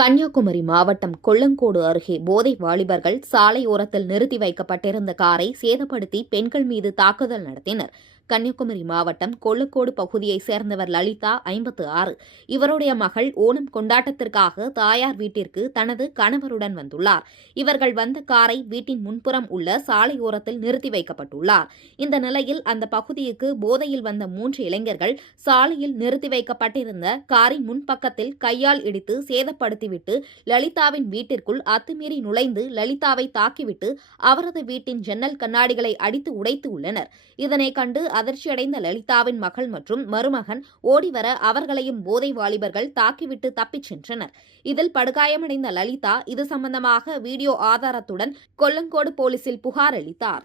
கன்னியாகுமரி மாவட்டம் கொல்லங்கோடு அருகே போதை வாலிபர்கள் சாலையோரத்தில் நிறுத்தி வைக்கப்பட்டிருந்த காரை சேதப்படுத்தி பெண்கள் மீது தாக்குதல் நடத்தினர். கன்னியாகுமரி மாவட்டம் கொல்லக்கோடு பகுதியைச் சேர்ந்தவர் லலிதா, 56. இவருடைய மகள் ஓணம் கொண்டாட்டத்திற்காக தாயார் வீட்டிற்கு தனது கணவருடன் வந்துள்ளார். இவர்கள் வந்த காரை வீட்டின் முன்புறம் உள்ள சாலையோரத்தில் நிறுத்தி வைக்கப்பட்டுள்ளார். இந்த நிலையில் அந்த பகுதிக்கு போதையில் வந்த 3 இளைஞர்கள் சாலையில் நிறுத்தி வைக்கப்பட்டிருந்த காரின் முன்பக்கத்தில் கையால் இடித்து சேதப்படுத்திவிட்டு லலிதாவின் வீட்டிற்குள் அத்துமீறி நுழைந்து லலிதாவை தாக்கிவிட்டு அவரது வீட்டின் ஜன்னல் கண்ணாடிகளை அடித்து உடைத்து உள்ளனர். இதனை கண்டு அதிர்ச்சியடைந்த லலிதாவின் மகள் மற்றும் மருமகன் ஓடிவர அவர்களையும் போதை வாலிபர்கள் தாக்கிவிட்டு தப்பிச் சென்றனர். இதில் படுகாயமடைந்த லலிதா இது சம்பந்தமாக வீடியோ ஆதாரத்துடன் கொல்லங்கோடு போலீசில் புகார் அளித்தார்.